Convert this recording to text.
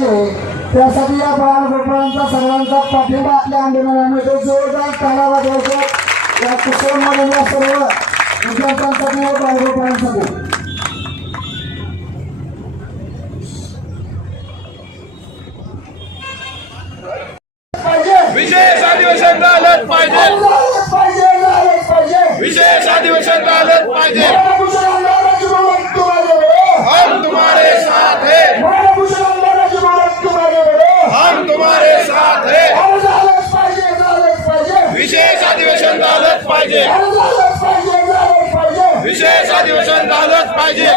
त्यासाठी या बाळगोपाळांचा सर्वांचा पाठिंबा आपल्या आंदोलनामध्ये जोरदार ताला वाजवायचा या कुशलमधील सर्व विद्यार्थ्यांसाठी व बाळगोपाळांसाठी. विशेष अधिवेशन झालंच पाहिजे, विशेष अधिवेशन झालंच पाहिजे. हम तुम्हारे साथ हैं, हम तुम्हारे साथ हैं. विशेष अधिवेशन झालंच पाहिजे, विशेष अधिवेशन झालंच पाहिजे.